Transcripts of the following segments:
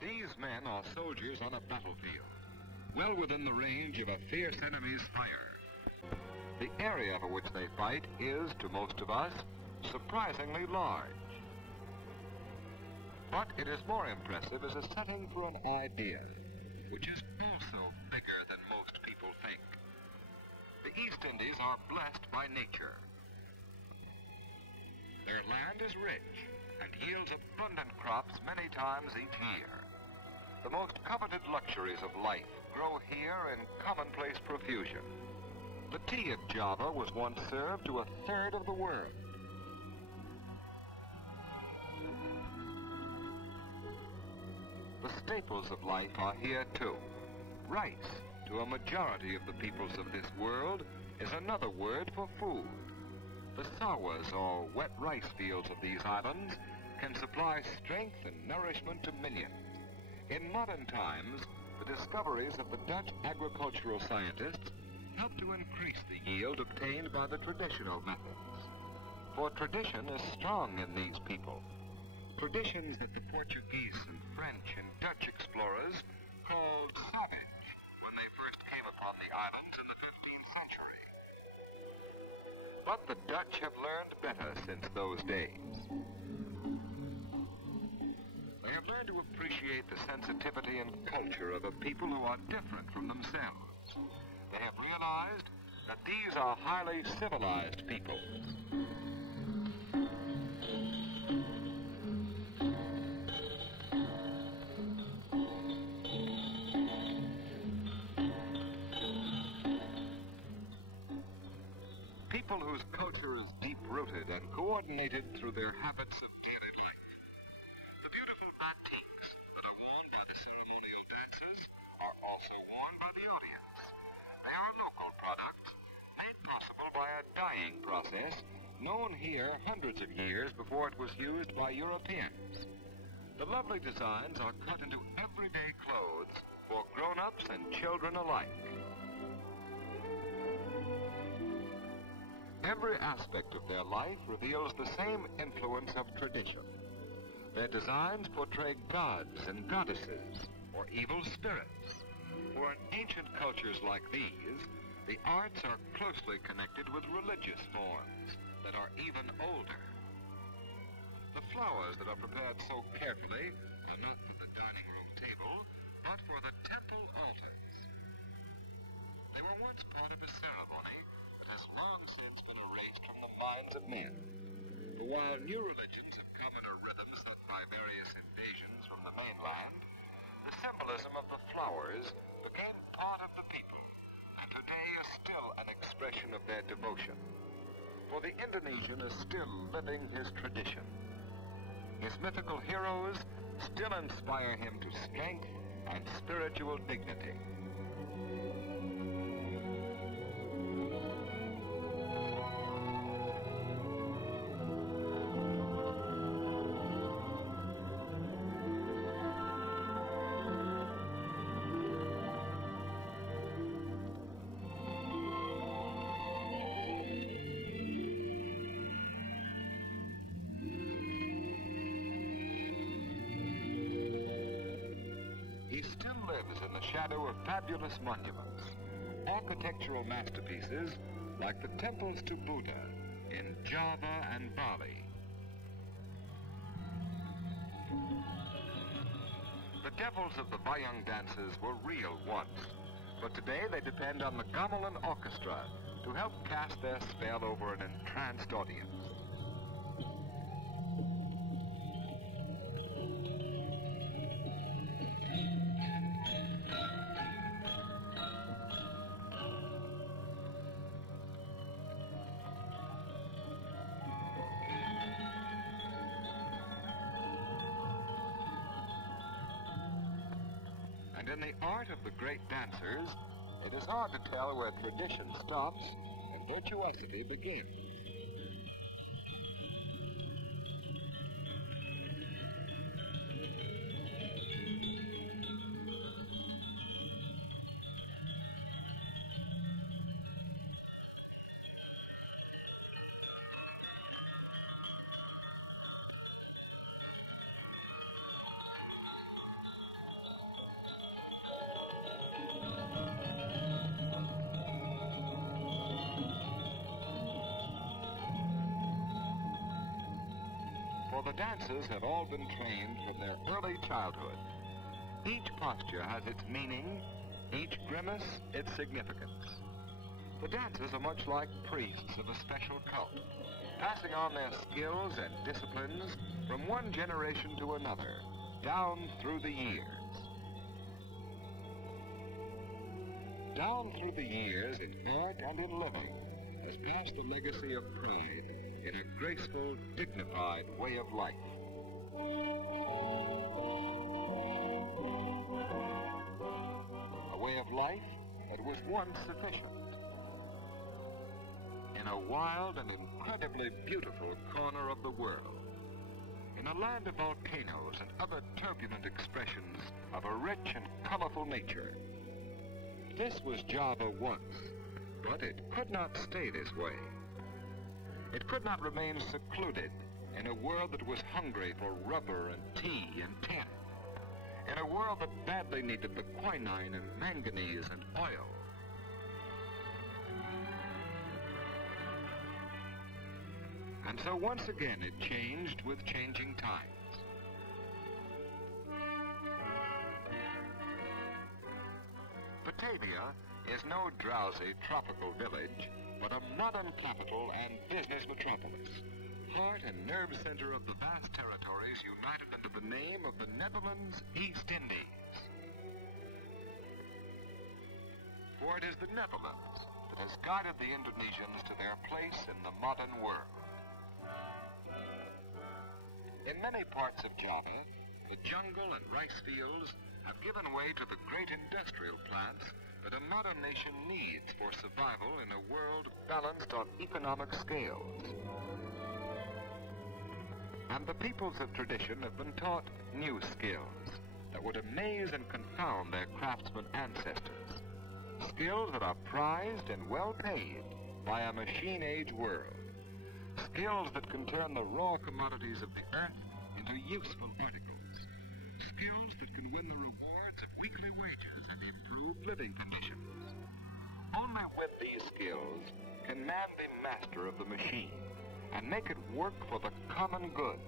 These men are soldiers on a battlefield, well within the range of a fierce enemy's fire. The area for which they fight is, to most of us, surprisingly large. But it is more impressive as a setting for an idea, which is also bigger than most people think. The East Indies are blessed by nature. Their land is rich and yields abundant crops many times each year. The most coveted luxuries of life grow here in commonplace profusion. The tea of Java was once served to a third of the world. The staples of life are here too. Rice, to a majority of the peoples of this world, is another word for food. The sawas, or wet rice fields of these islands, can supply strength and nourishment to millions. In modern times, the discoveries of the Dutch agricultural scientists help to increase the yield obtained by the traditional methods. For tradition is strong in these people. Traditions that the Portuguese and French and Dutch explorers called savage when they first came upon the islands in the 15th century. But the Dutch have learned better since those days. They have learned to appreciate the sensitivity and culture of a people who are different from themselves. They have realized that these are highly civilized peoples. People whose culture is deep-rooted and coordinated through their habits of daily life. The beautiful batiks that are worn by the ceremonial dancers are also worn by the audience. They are local products made possible by a dyeing process known here hundreds of years before it was used by Europeans. The lovely designs are cut into everyday clothes for grown-ups and children alike. Every aspect of their life reveals the same influence of tradition. Their designs portray gods and goddesses, or evil spirits. For in ancient cultures like these, the arts are closely connected with religious forms that are even older. The flowers that are prepared so carefully are not for the dining room table, but for the temple altars. They were once part of a ceremony that has long since been erased from the minds of men. For while new religions have come in a rhythm set by various invasions from the mainland, the symbolism of the flowers became part of the people, and today is still an expression of their devotion. For the Indonesian is still living his tradition. His mythical heroes still inspire him to strength and spiritual dignity. He still lives in the shadow of fabulous monuments, architectural masterpieces like the temples to Buddha in Java and Bali. The devils of the Bayang dances were real once, but today they depend on the gamelan orchestra to help cast their spell over an entranced audience. And in the art of the great dancers, It is hard to tell where tradition stops and virtuosity begins. For the dancers have all been trained from their early childhood. Each posture has its meaning, each grimace its significance. The dancers are much like priests of a special cult, passing on their skills and disciplines from one generation to another, down through the years. Down through the years in art and in living has passed the legacy of pride in a graceful, dignified way of life. A way of life that was once sufficient. In a wild and incredibly beautiful corner of the world, in a land of volcanoes and other turbulent expressions of a rich and colorful nature. This was Java once, but it could not stay this way. It could not remain secluded in a world that was hungry for rubber and tea and tin, in a world that badly needed the quinine and manganese and oil. And so once again it changed with changing times. Batavia is no drowsy tropical village, but a modern capital and business metropolis, heart and nerve center of the vast territories united under the name of the Netherlands East Indies. For it is the Netherlands that has guided the Indonesians to their place in the modern world. In many parts of Java, the jungle and rice fields have given way to the great industrial plants that a modern nation needs for survival in a world balanced on economic scales. And the peoples of tradition have been taught new skills that would amaze and confound their craftsman ancestors. Skills that are prized and well paid by a machine-age world. Skills that can turn the raw commodities of the earth into useful articles. Skills that can win the rewards of weekly wages and improved living conditions. Only with these skills can man be master of the machine and make it work for the common good.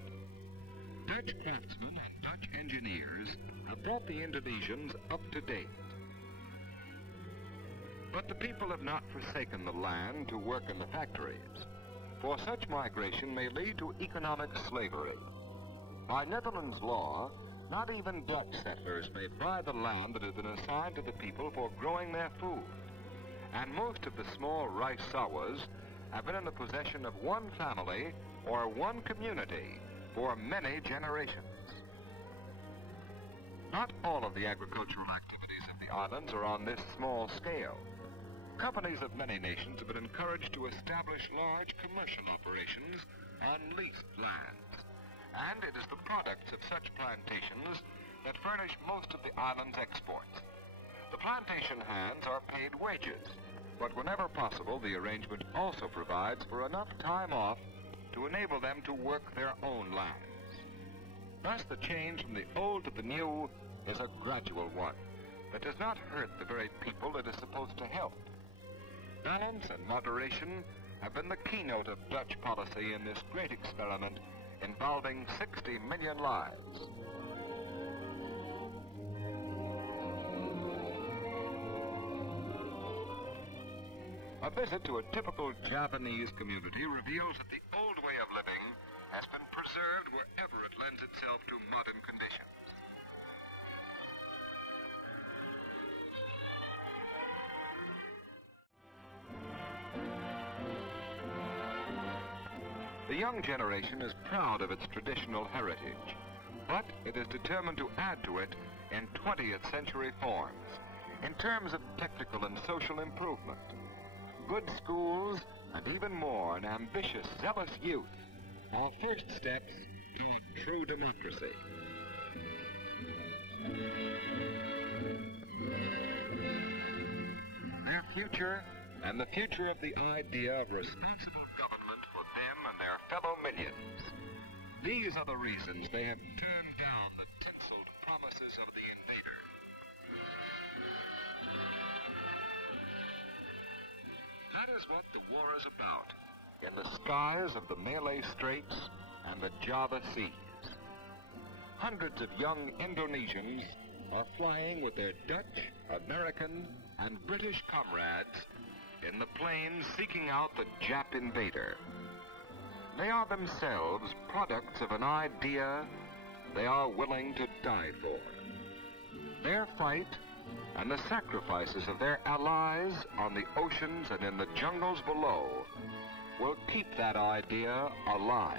Dutch craftsmen and Dutch engineers have brought the Indonesians up to date. But the people have not forsaken the land to work in the factories, for such migration may lead to economic slavery. By Netherlands law, not even Dutch settlers may buy the land that has been assigned to the people for growing their food, and most of the small rice sawas have been in the possession of one family or one community for many generations. Not all of the agricultural activities of the islands are on this small scale. Companies of many nations have been encouraged to establish large commercial operations on leased lands, and it is the products of such plantations that furnish most of the island's exports. The plantation hands are paid wages, but whenever possible, the arrangement also provides for enough time off to enable them to work their own lands. Thus, the change from the old to the new is a gradual one that does not hurt the very people it is supposed to help. Balance and moderation have been the keynote of Dutch policy in this great experiment involving 60 million lives. A visit to a typical Javanese community reveals that the old way of living has been preserved wherever it lends itself to modern conditions. The young generation is proud of its traditional heritage, but it is determined to add to it in 20th century forms, in terms of technical and social improvement, good schools, and even more, an ambitious, zealous youth are first steps to true democracy. Their future and the future of the idea of responsible government for them and their fellow millions. These are the reasons they have turned down the tinseled promises of the invader. That is what the war is about, in the skies of the Malay Straits and the Java Seas. Hundreds of young Indonesians are flying with their Dutch, American, and British comrades in the planes seeking out the Jap invader. They are themselves products of an idea they are willing to die for. Their fight and the sacrifices of their allies on the oceans and in the jungles below will keep that idea alive.